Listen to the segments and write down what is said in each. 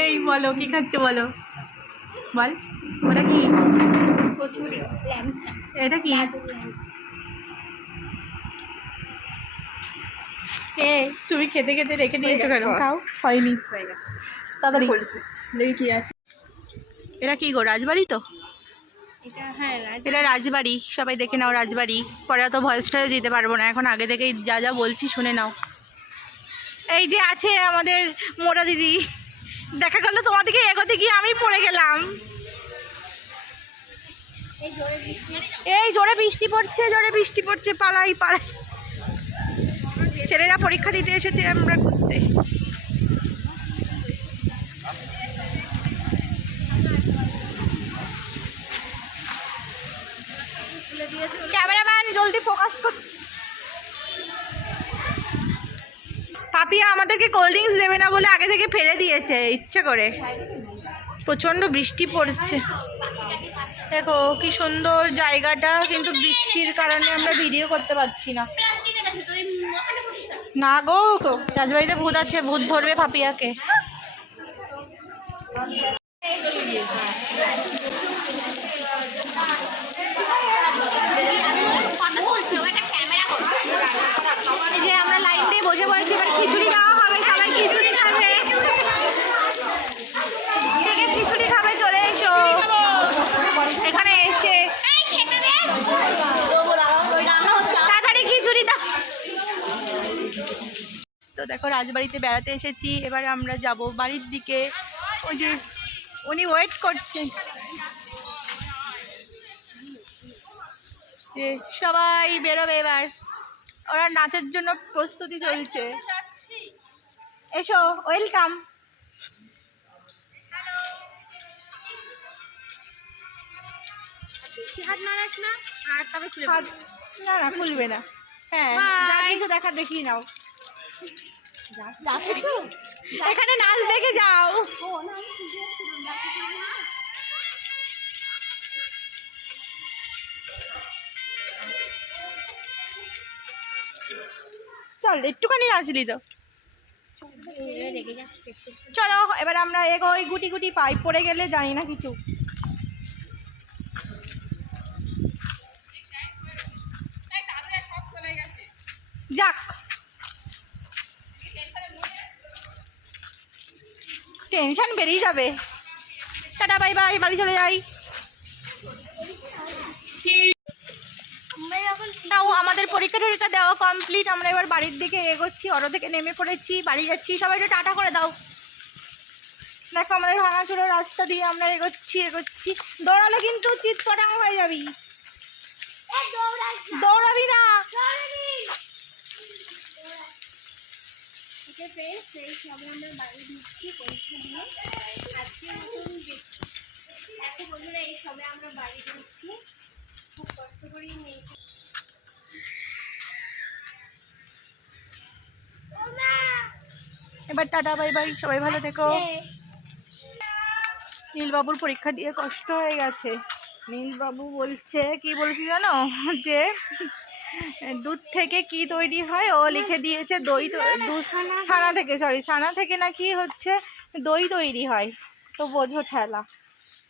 এই বলো কি খাচ্ছ বলো, বল ওটা কি? কচুরি ল্যাংচা। এটা কি? এ তুমি খেতে খেতে রেখে দিয়েছো কেন? খাও। হয়নি, তাড়াতাড়ি। দেখি কি আছে। এটা কি গো, রাজবাড়ি তো? এটা হ্যাঁ এটা রাজবাড়ি, সবাই দেখে নাও রাজবাড়ি। পরে অত ভয়েসটাও দিতে পারবো না, এখন আগে থেকেই যা যা বলছি শুনে নাও। এই যে আছে আমাদের মোটা দিদি, দেখা গেল তোমাদেরকে এগোতে গিয়ে আমি পড়ে গেলাম। এই জোরে বৃষ্টি পড়ছে, জোরে বৃষ্টি পড়ছে, পালাই পালাই। ছেলেরা পরীক্ষা দিতে এসেছে, আমরা ঘুরতে এসেছি। ক্যামেরাম্যান জলদি ফোকাস কর। পাপিয়া আমাদেরকে কোল্ড ড্রিঙ্কস দেবে না বলে আগে থেকে ফেলে দিয়েছে ইচ্ছে করে। প্রচণ্ড বৃষ্টি পড়ছে, দেখো কি সুন্দর জায়গাটা, কিন্তু বৃষ্টির কারণে আমরা ভিডিও করতে পারছি না। না গো, রাজবাড়িতে ভূত আছে, ভূত ধরবে পাপিয়াকে। এই যে আমরা লাইন দিয়ে বসে পড়েছি, এবার খিচুড়ি দেওয়া হবে, সবাই খিচুড়ি খাবে। খিচুড়ি খাবে, চলে এসো এখানে এসে। তাড়াতাড়ি খিচুড়ি দাও। তো দেখো রাজবাড়িতে বেড়াতে এসেছি, এবার আমরা যাব বাড়ির দিকে। ওই যে উনি ওয়েট করছেন, যে সবাই বেরোবে এবার, ওরা নাচের জন্য প্রস্তুতি চলছে। এসো, ওয়েলকাম। হাত মারাস না, আর তবে খুলে না না খুলবে না। হ্যাঁ, যা কিছু দেখার দেখিয়ে নাও। এখানে নাচ দেখে যাও। চল একটুখানি নাচলি তো। চলো এবার আমরা এগোই, গুটি গুটি পাই, পড়ে গেলে জানি না কিছু। যাক, টেনশন বেরিয়ে যাবে। টাটা বাই বাই, বাড়ি চলে যাই। তাও আমাদের পরীক্ষা টরীক্ষা দেওয়া কমপ্লিট, আমরা এবার বাড়ির দিকে এগোচ্ছি, অটো থেকে নেমে পড়েছি, বাড়ি যাচ্ছি। সবাই একটু টাটা করে দাও। দেখো আমাদের ভাঙাচোরা রাস্তা দিয়ে আমরা এগোচ্ছি। দৌড়ালে কিন্তু চিৎপটাং হয়ে যাবি, দৌড়াবি না। সেই সবে আমরা বাড়ি ঢুকছি পরীক্ষা দিয়ে। আজকে দেখো বন্ধুরা, এই সবে আমরা বাড়ি ঢুকছি, খুব কষ্ট করেই নেই। এবার টাটা বাই বাই, সবাই ভালো থেকো। নীলবাবুর পরীক্ষা দিয়ে কষ্ট হয়ে গেছে। নীলবাবু বলছে, কি বলছি জানো, যে দুধ থেকে কি তৈরি হয়, ও লিখে দিয়েছে দই। ছানা থেকে, সরি ছানা থেকে নাকি হচ্ছে দই তৈরি হয়। তো বোঝো ঠেলা,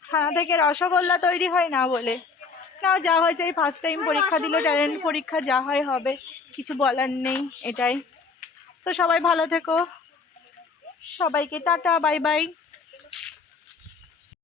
ছানা থেকে রসগোল্লা তৈরি হয় না বলে। না, যা হয়েছে, এই ফার্স্ট টাইম পরীক্ষা দিল, ট্যালেন্ট পরীক্ষা, যা হয় হবে, কিছু বলার নেই, এটাই। তো সবাই ভালো থেকো, সবাইকে টাটা বাই বাই।